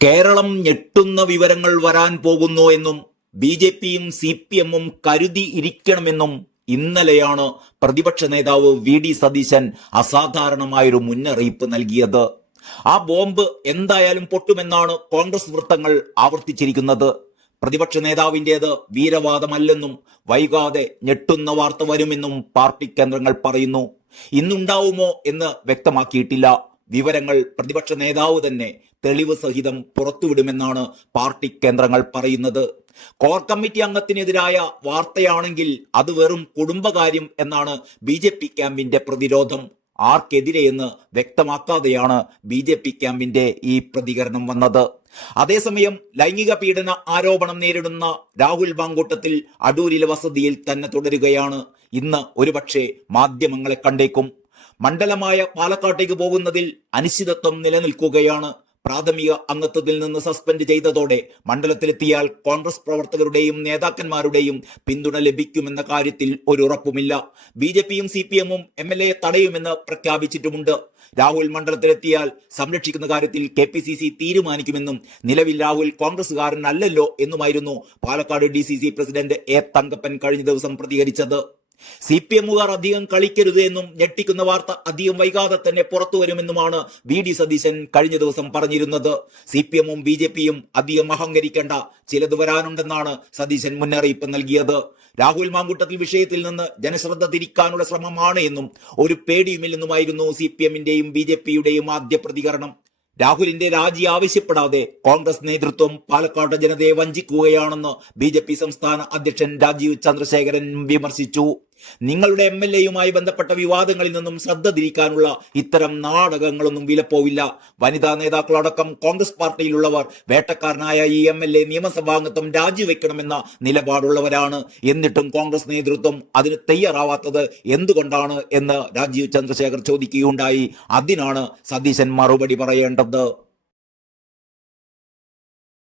കേരളം ഞെട്ടുന്ന വിവരങ്ങൾ വരാൻ പോകുന്നു എന്നും ബി ജെ പിയും സി പി എമ്മും കരുതി ഇരിക്കണമെന്നും ഇന്നലെയാണ് പ്രതിപക്ഷ നേതാവ് വി ഡി സതീശൻ അസാധാരണമായൊരു മുന്നറിയിപ്പ് നൽകിയത്. ആ ബോംബ് എന്തായാലും പൊട്ടുമെന്നാണ് കോൺഗ്രസ് വൃത്തങ്ങൾ ആവർത്തിച്ചിരിക്കുന്നത്. പ്രതിപക്ഷ നേതാവിന്റേത് വീരവാദമല്ലെന്നും വൈകാതെ ഞെട്ടുന്ന വാർത്ത വരുമെന്നും പാർട്ടി കേന്ദ്രങ്ങൾ പറയുന്നു. ഇന്നുണ്ടാവുമോ എന്ന് വ്യക്തമാക്കിയിട്ടില്ല. വിവരങ്ങൾ പ്രതിപക്ഷ നേതാവ് തന്നെ തെളിവ് സഹിതം പുറത്തുവിടുമെന്നാണ് പാർട്ടി കേന്ദ്രങ്ങൾ പറയുന്നത്. കോർ കമ്മിറ്റി അംഗത്തിനെതിരായ വാർത്തയാണെങ്കിൽ അത് വെറും കുടുംബകാര്യം എന്നാണ് ബി ജെ പി ക്യാമ്പിന്റെ പ്രതിരോധം. ആർക്കെതിരെയെന്ന് വ്യക്തമാക്കാതെയാണ് ബി ജെ പി ക്യാമ്പിന്റെ ഈ പ്രതികരണം വന്നത്. അതേസമയം ലൈംഗിക പീഡന ആരോപണം നേരിടുന്ന രാഹുൽ ബാങ്കൂട്ടത്തിൽ അടൂരിലെ വസതിയിൽ തന്നെ തുടരുകയാണ്. ഇന്ന് ഒരുപക്ഷെ മാധ്യമങ്ങളെ കണ്ടേക്കും. മണ്ഡലമായ പാലക്കാട്ടേക്ക് പോകുന്നതിൽ അനിശ്ചിതത്വം നിലനിൽക്കുകയാണ്. പ്രാഥമിക അംഗത്വത്തിൽ നിന്ന് സസ്പെൻഡ് ചെയ്തതോടെ മണ്ഡലത്തിലെത്തിയാൽ കോൺഗ്രസ് പ്രവർത്തകരുടെയും നേതാക്കന്മാരുടെയും പിന്തുണ ലഭിക്കുമെന്ന കാര്യത്തിൽ ഒരു ഉറപ്പുമില്ല ബി ജെ പിയും സി പി എമ്മും എം എൽ എ തടയുമെന്ന് പ്രഖ്യാപിച്ചിട്ടുമുണ്ട്. രാഹുൽ മണ്ഡലത്തിലെത്തിയാൽ സംരക്ഷിക്കുന്ന കാര്യത്തിൽ കെ പി സി സി തീരുമാനിക്കുമെന്നും നിലവിൽ രാഹുൽ കോൺഗ്രസുകാരനല്ലല്ലോ എന്നുമായിരുന്നു Palakkad D C C president A Thankappan കഴിഞ്ഞ ദിവസം പ്രതികരിച്ചത്. സി പി എമ്മുകാർ അധികം കളിക്കരുത് എന്നും ഞെട്ടിക്കുന്ന വാർത്ത അധികം വൈകാതെ തന്നെ പുറത്തു വരുമെന്നുമാണ് വി ഡി സതീശൻ കഴിഞ്ഞ ദിവസം പറഞ്ഞിരുന്നത്. സി പി എമ്മും ബി ജെ പിയും അധികം അഹങ്കരിക്കേണ്ട. ചിലത് വരാനുണ്ടെന്നാണ് സതീശൻ മുന്നറിയിപ്പ് നൽകിയത്. രാഹുൽ മാങ്കൂട്ടത്തിൽ വിഷയത്തിൽ നിന്ന് ജനശ്രദ്ധ തിരിക്കാനുള്ള ശ്രമമാണ് എന്നും ഒരു പേടിയുമില്ലെന്നുമായിരുന്നു സി പി എമ്മിന്റെയും ബി ജെ പിയുടെയും ആദ്യ പ്രതികരണം രാഹുലിന്റെ രാജി ആവശ്യപ്പെടാതെ കോൺഗ്രസ് നേതൃത്വം പാലക്കാട് ജനതയെ വഞ്ചിക്കുകയാണെന്ന് ബി സംസ്ഥാന അധ്യക്ഷൻ രാജീവ് ചന്ദ്രശേഖരൻ വിമർശിച്ചു. നിങ്ങളുടെ എം എൽ എയുമായി ബന്ധപ്പെട്ട വിവാദങ്ങളിൽ നിന്നും ശ്രദ്ധ തിരിക്കാനുള്ള ഇത്തരം നാടകങ്ങളൊന്നും വിലപ്പോവില്ല. വനിതാ നേതാക്കളടക്കം കോൺഗ്രസ് പാർട്ടിയിലുള്ളവർ വേട്ടക്കാരനായ ഈ എം എൽ എ നിയമസഭാംഗത്വം രാജിവെക്കണമെന്ന നിലപാടുള്ളവരാണ്. എന്നിട്ടും കോൺഗ്രസ് നേതൃത്വം അതിന് തയ്യാറാവാത്തത് എന്തുകൊണ്ടാണ് എന്ന് രാജീവ് ചന്ദ്രശേഖർ ചോദിക്കുകയുണ്ടായി. അതിനാണ് സതീശൻ മറുപടി പറയേണ്ടത്.